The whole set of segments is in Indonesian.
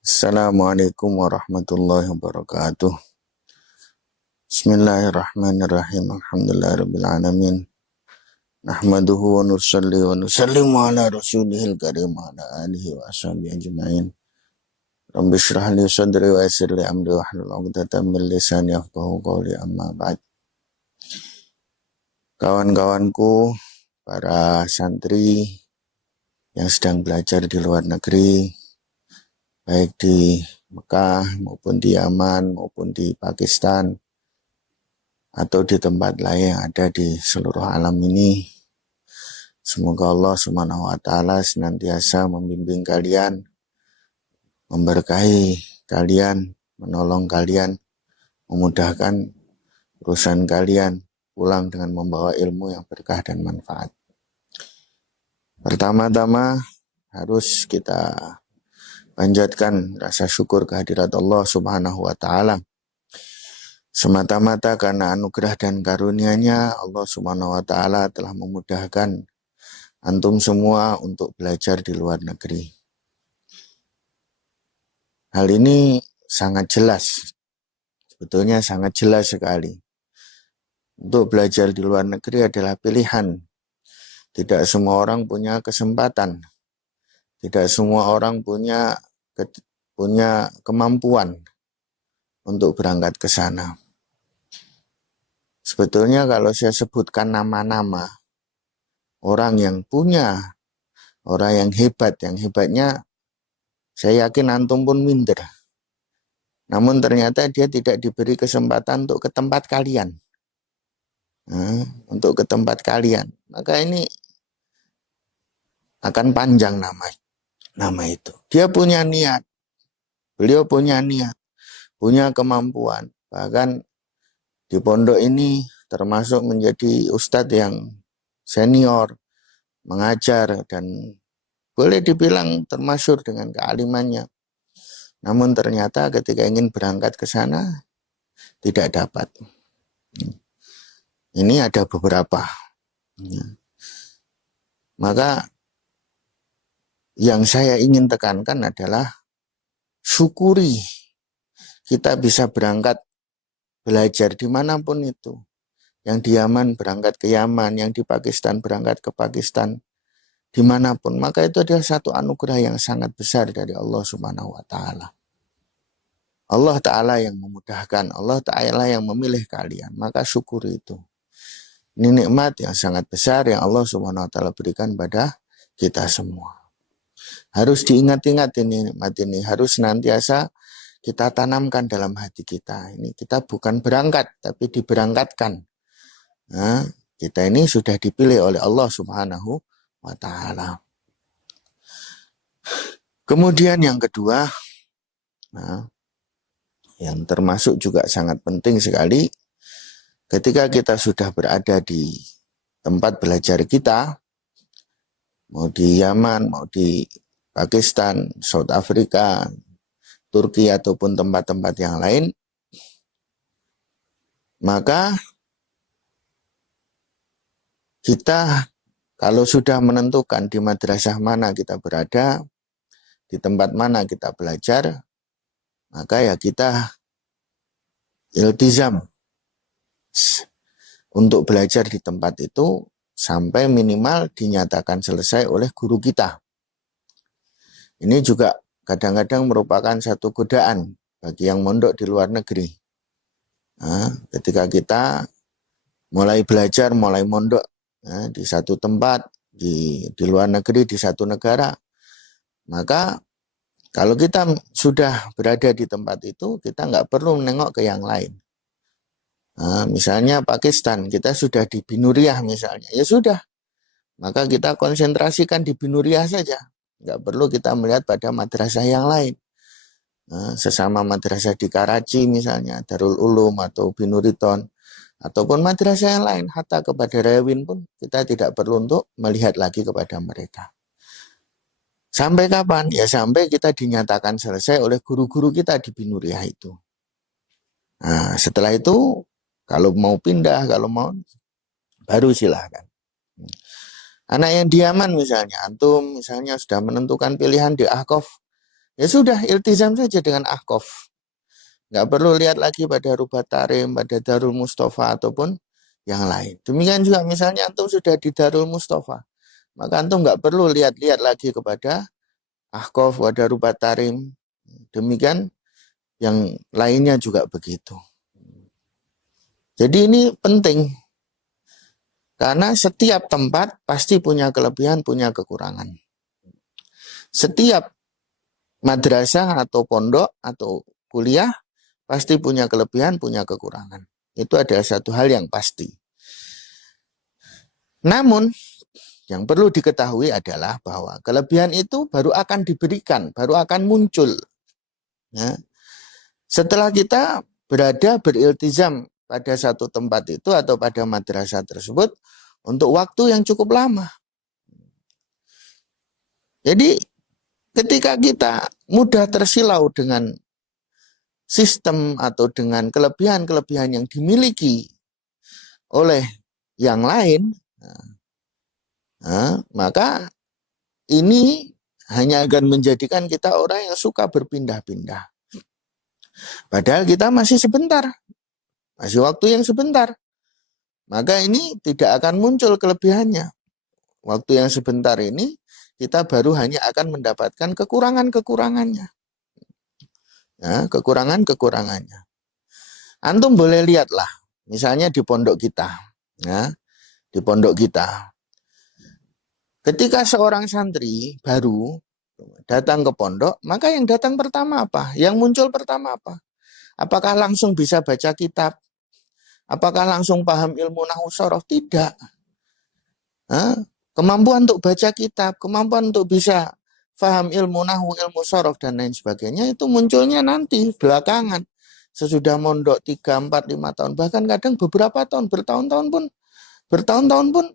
Assalamualaikum warahmatullahi wabarakatuh. Bismillahirrahmanirrahim. Alhamdulillahirabbil alamin. Nahmaduhu wa nusalli wa nusallimu ala rasulihil karim wa ala alihi wa ashabihi ajmain. Rabbi shrah li sadri wa yassir li amri wa hlul 'uqdatam min lisani yafqahu qawli, amma ba'd. Kawan-kawanku, para santri yang sedang belajar di luar negeri, baik di Mekah maupun di Yaman maupun di Pakistan atau di tempat lain yang ada di seluruh alam ini. Semoga Allah Subhanahu wa taala senantiasa membimbing kalian, memberkahi kalian, menolong kalian, memudahkan urusan kalian, pulang dengan membawa ilmu yang berkah dan manfaat. Pertama-tama harus kita panjatkan rasa syukur kehadirat Allah Subhanahu wa taala. Semata-mata karena anugerah dan karunia-Nya, Allah Subhanahu wa taala telah memudahkan antum semua untuk belajar di luar negeri. Hal ini sangat jelas. Sebetulnya sangat jelas sekali. Untuk belajar di luar negeri adalah pilihan. Tidak semua orang punya kesempatan. Tidak semua orang punya kemampuan untuk berangkat ke sana. Sebetulnya kalau saya sebutkan nama-nama orang yang punya, orang yang hebat, yang hebatnya saya yakin antum pun minder. Namun ternyata dia tidak diberi kesempatan untuk ke tempat kalian. Untuk ke tempat kalian. Maka ini akan panjang nama itu. Dia punya niat. Beliau punya niat, punya kemampuan. Bahkan di pondok ini termasuk menjadi ustadz yang senior, mengajar, dan boleh dibilang termasyhur dengan kealimannya. Namun ternyata ketika ingin berangkat ke sana, tidak dapat. Ini ada beberapa. Maka yang saya ingin tekankan adalah syukuri kita bisa berangkat belajar dimanapun itu. Yang di Yaman berangkat ke Yaman, yang di Pakistan berangkat ke Pakistan, dimanapun. Maka itu adalah satu anugerah yang sangat besar dari Allah Subhanahu wa taala. Allah Ta'ala yang memudahkan, Allah Ta'ala yang memilih kalian. Maka syukuri itu. Ini nikmat yang sangat besar yang Allah Subhanahu wa taala berikan pada kita semua. Harus diingat-ingat ini nikmat ini, harus senantiasa kita tanamkan dalam hati kita. Ini kita bukan berangkat, tapi diberangkatkan. Nah, kita ini sudah dipilih oleh Allah Subhanahu wa taala. Kemudian yang kedua, yang termasuk juga sangat penting sekali, ketika kita sudah berada di tempat belajar kita, mau di Yaman, mau di Pakistan, South Africa, Turki, ataupun tempat-tempat yang lain, maka kita kalau sudah menentukan di madrasah mana kita berada, di tempat mana kita belajar, maka ya kita iltizam untuk belajar di tempat itu sampai minimal dinyatakan selesai oleh guru kita. Ini juga kadang-kadang merupakan satu godaan bagi yang mondok di luar negeri. Ketika kita mulai belajar, mulai mondok di satu tempat, di luar negeri, di satu negara, maka kalau kita sudah berada di tempat itu, kita nggak perlu menengok ke yang lain. Misalnya Pakistan, kita sudah di Binuriah misalnya, ya sudah, maka kita konsentrasikan di Binuriah saja. Nggak perlu kita melihat pada madrasah yang lain. Sesama madrasah di Karachi misalnya, Darul Ulum atau Binuriton, ataupun madrasah yang lain, hatta kepada Rewin pun kita tidak perlu untuk melihat lagi kepada mereka. Sampai kapan? Ya sampai kita dinyatakan selesai oleh guru-guru kita di Binuriah itu. Nah, setelah itu, kalau mau pindah, kalau mau, baru silahkan. Anak yang diaman misalnya, antum misalnya sudah menentukan pilihan di Ahqaf, ya sudah iltizam saja dengan Ahqaf. Nggak perlu lihat lagi pada Rubat Tarim, pada Darul Mustafa ataupun yang lain. Demikian juga misalnya antum sudah di Darul Mustafa, maka antum nggak perlu lihat-lihat lagi kepada Ahqaf, pada Rubat Tarim. Demikian yang lainnya juga begitu. Jadi ini penting. Karena setiap tempat pasti punya kelebihan, punya kekurangan. Setiap madrasah atau pondok atau kuliah pasti punya kelebihan, punya kekurangan. Itu adalah satu hal yang pasti. Namun, yang perlu diketahui adalah bahwa kelebihan itu baru akan diberikan, baru akan muncul. Ya. Setelah kita berada beriltizam pada satu tempat itu atau pada madrasah tersebut untuk waktu yang cukup lama. Jadi ketika kita mudah tersilau dengan sistem atau dengan kelebihan-kelebihan yang dimiliki oleh yang lain, maka ini hanya akan menjadikan kita orang yang suka berpindah-pindah. Padahal kita masih sebentar, masih waktu yang sebentar. Maka ini tidak akan muncul kelebihannya. Waktu yang sebentar ini kita baru hanya akan mendapatkan kekurangan-kekurangannya. Ya, kekurangan-kekurangannya. Antum boleh lihatlah, misalnya di pondok kita. Ya, di pondok kita. Ketika seorang santri baru datang ke pondok, maka yang datang pertama apa? Yang muncul pertama apa? Apakah langsung bisa baca kitab? Apakah langsung paham ilmu nahwu shoroh? Tidak. Kemampuan untuk baca kitab, kemampuan untuk bisa paham ilmu nahwu, ilmu shoroh, dan lain sebagainya itu munculnya nanti, belakangan. Sesudah mondok 3, 4, 5 tahun, bahkan kadang beberapa tahun, bertahun-tahun pun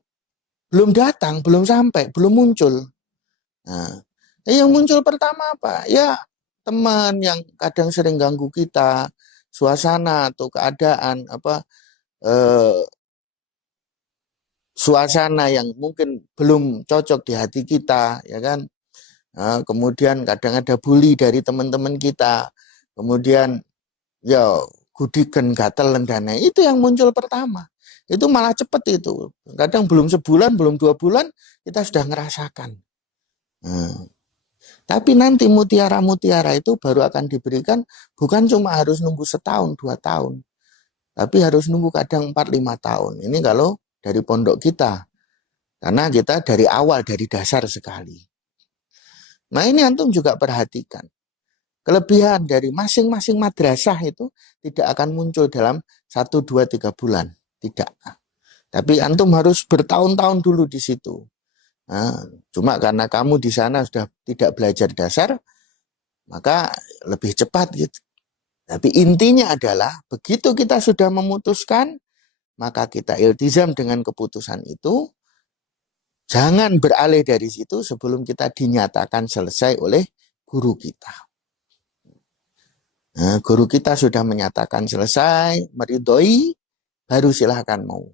belum datang, belum sampai, belum muncul. Nah, yang muncul pertama apa? Ya teman yang kadang sering ganggu kita, suasana atau keadaan suasana yang mungkin belum cocok di hati kita, ya kan? Kemudian kadang ada bully dari teman-teman kita, kemudian ya gudikan, gatel, dan lain, itu yang muncul pertama. Itu malah cepat itu. Kadang belum sebulan, belum 2 bulan kita sudah ngerasakan. Tapi nanti mutiara-mutiara itu baru akan diberikan, bukan cuma harus nunggu setahun, 2 tahun. Tapi harus nunggu kadang 4, 5 tahun. Ini kalau dari pondok kita. Karena kita dari awal, dari dasar sekali. Nah ini antum juga perhatikan. Kelebihan dari masing-masing madrasah itu tidak akan muncul dalam 1, 2, 3 bulan. Tidak. Tapi antum harus bertahun-tahun dulu di situ. Cuma karena kamu di sana sudah tidak belajar dasar, maka lebih cepat gitu. Tapi intinya adalah begitu kita sudah memutuskan, maka kita iltizam dengan keputusan itu. Jangan beralih dari situ sebelum kita dinyatakan selesai oleh guru kita. Nah, guru kita sudah menyatakan selesai, meridhoi, baru silahkan mau.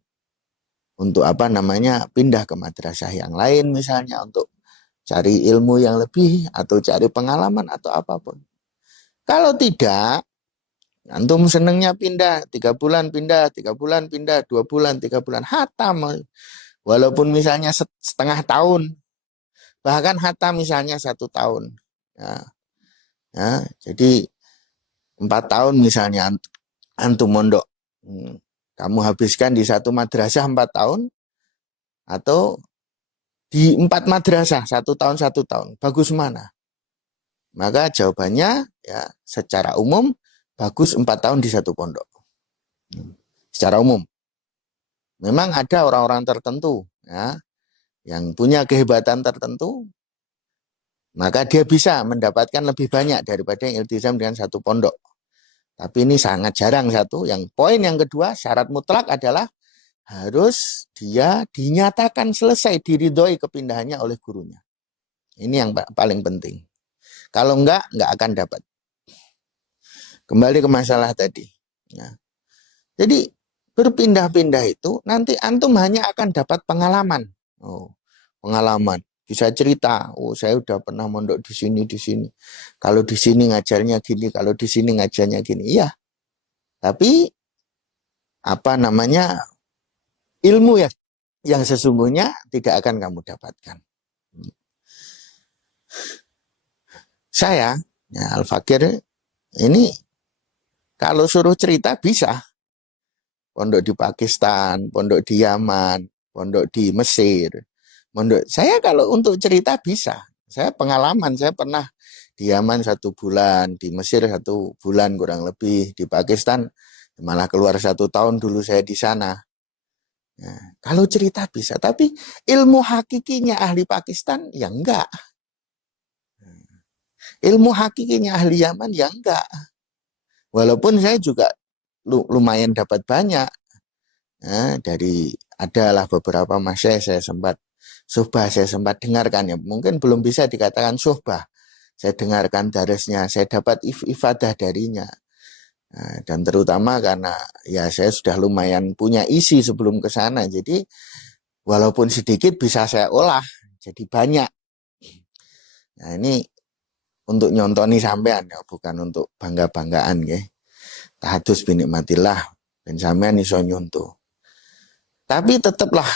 Untuk pindah ke madrasah yang lain misalnya, untuk cari ilmu yang lebih, atau cari pengalaman, atau apapun. Kalau tidak, antum senengnya pindah, 3 bulan pindah, 3 bulan pindah, 2 bulan, 3 bulan, hatam. Walaupun misalnya setengah tahun, bahkan hatam misalnya 1 tahun. Jadi 4 tahun misalnya antum mondok. Kamu habiskan di satu madrasah 4 tahun, atau di 4 madrasah 1 tahun 1 tahun. Bagus mana? Maka jawabannya ya secara umum bagus 4 tahun di satu pondok. Secara umum. Memang ada orang-orang tertentu ya, yang punya kehebatan tertentu, maka dia bisa mendapatkan lebih banyak daripada yang iltizam dengan satu pondok. Tapi ini sangat jarang satu. Yang poin yang kedua, syarat mutlak adalah harus dia dinyatakan selesai, diridhoi kepindahannya oleh gurunya. Ini yang paling penting. Kalau enggak akan dapat. Kembali ke masalah tadi. Nah, jadi berpindah-pindah itu nanti antum hanya akan dapat pengalaman. pengalaman. Bisa cerita, oh saya udah pernah mondok di sini, di sini. Kalau di sini ngajarnya gini, kalau di sini ngajarnya gini. Iya, tapi apa namanya, ilmu ya yang sesungguhnya tidak akan kamu dapatkan. Saya, ya, Al-Fakir ini kalau suruh cerita bisa. Pondok di Pakistan, pondok di Yaman, pondok di Mesir. Pondok. Saya kalau untuk cerita bisa. Saya pengalaman, saya pernah di Yaman 1 bulan, di Mesir 1 bulan kurang lebih, di Pakistan malah keluar 1 tahun dulu saya di sana. Nah, kalau cerita bisa, tapi ilmu hakikinya ahli Pakistan ya enggak. Ilmu hakikinya ahli Yaman ya enggak. Walaupun saya juga lumayan dapat banyak. Nah, dari adalah beberapa masyaikh saya sempat dengarkan ya. Mungkin belum bisa dikatakan suhbah. Saya dengarkan darisnya, saya dapat ifadah darinya. Nah, dan terutama karena ya saya sudah lumayan punya isi sebelum ke sana. Jadi walaupun sedikit bisa saya olah jadi banyak. Nah, ini untuk nyontoni sampean ya, bukan untuk bangga-banggaan ya. Tahadus binikmatillah dan sampean iso nyonto. Tapi tetaplah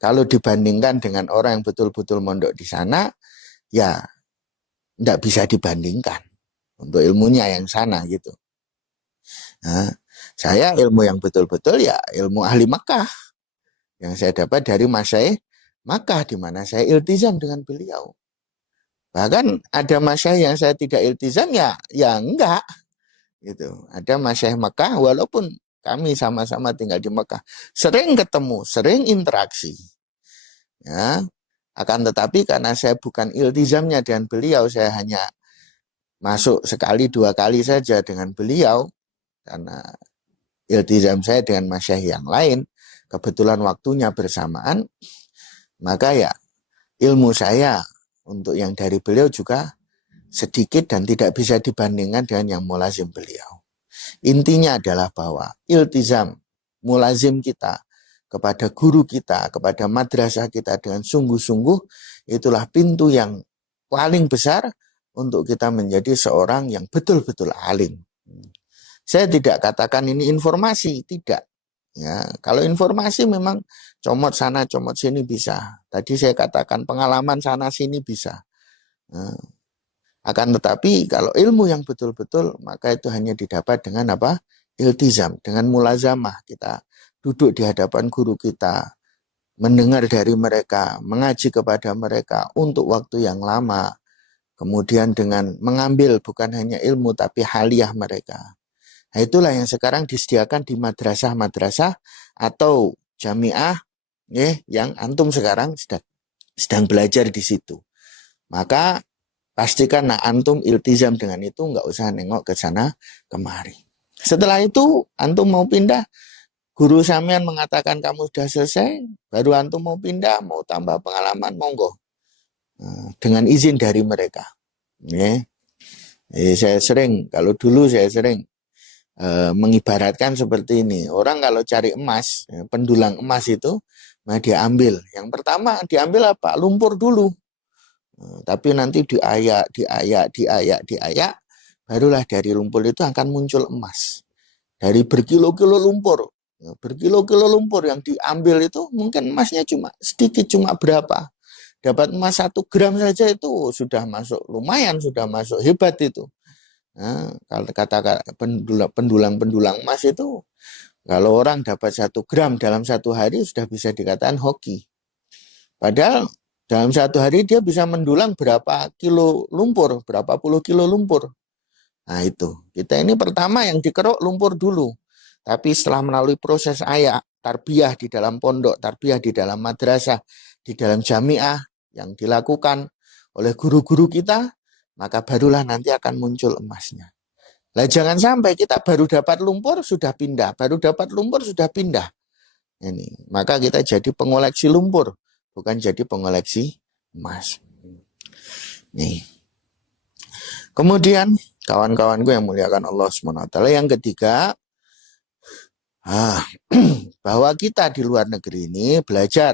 kalau dibandingkan dengan orang yang betul-betul mondok di sana, ya tidak bisa dibandingkan untuk ilmunya yang sana gitu. Nah, saya ilmu yang betul-betul ya ilmu ahli Makkah yang saya dapat dari masyaikh Makkah di mana saya iltizam dengan beliau. Bahkan ada masyaikh yang saya tidak iltizam ya enggak gitu. Ada masyaikh Makkah walaupun kami sama-sama tinggal di Mekah, sering ketemu, sering interaksi. Ya, akan tetapi karena saya bukan iltizamnya dengan beliau, saya hanya masuk 1-2 kali saja dengan beliau, karena iltizam saya dengan masyaikh yang lain, kebetulan waktunya bersamaan, maka ya ilmu saya untuk yang dari beliau juga sedikit dan tidak bisa dibandingkan dengan yang mulazim beliau. Intinya adalah bahwa iltizam, mulazim kita kepada guru kita, kepada madrasah kita dengan sungguh-sungguh, itulah pintu yang paling besar untuk kita menjadi seorang yang betul-betul alim. Saya tidak katakan ini informasi, tidak. Ya, kalau informasi memang comot sana, comot sini bisa. Tadi saya katakan pengalaman sana sini bisa. Nah, akan tetapi kalau ilmu yang betul-betul maka itu hanya didapat dengan apa? Iltizam, dengan mulazamah. Kita duduk di hadapan guru kita, mendengar dari mereka, mengaji kepada mereka untuk waktu yang lama. Kemudian dengan mengambil bukan hanya ilmu tapi haliah mereka. Nah, itulah yang sekarang disediakan di madrasah-madrasah atau jamiah yang antum sekarang sedang belajar di situ. Maka pastikan antum iltizam dengan itu, nggak usah nengok ke sana kemari. Setelah itu antum mau pindah, guru sampean mengatakan kamu sudah selesai, baru antum mau pindah, mau tambah pengalaman, monggo. Dengan izin dari mereka. Saya sering, kalau dulu saya sering mengibaratkan seperti ini. Orang kalau cari emas, pendulang emas itu, nah dia ambil. Yang pertama diambil apa? Lumpur dulu. Tapi nanti diayak, barulah dari lumpur itu akan muncul emas. Dari berkilo-kilo lumpur, yang diambil itu mungkin emasnya cuma sedikit, cuma berapa. Dapat emas 1 gram saja itu sudah masuk, lumayan sudah masuk, hebat itu. Nah, kalau kata pendulang emas itu, kalau orang dapat 1 gram dalam 1 hari sudah bisa dikatakan hoki. Padahal dalam 1 hari dia bisa mendulang berapa kilo lumpur, berapa puluh kilo lumpur. Nah itu, kita ini pertama yang dikeruk lumpur dulu. Tapi setelah melalui proses tarbiyah di dalam pondok, tarbiyah di dalam madrasah, di dalam jamiah yang dilakukan oleh guru-guru kita, maka barulah nanti akan muncul emasnya. Nah jangan sampai kita baru dapat lumpur sudah pindah, baru dapat lumpur sudah pindah. Ini, maka kita jadi pengoleksi lumpur, bukan jadi pengoleksi emas. Nih. Kemudian kawan-kawanku yang muliakan Allah SWT, yang ketiga, bahwa kita di luar negeri ini belajar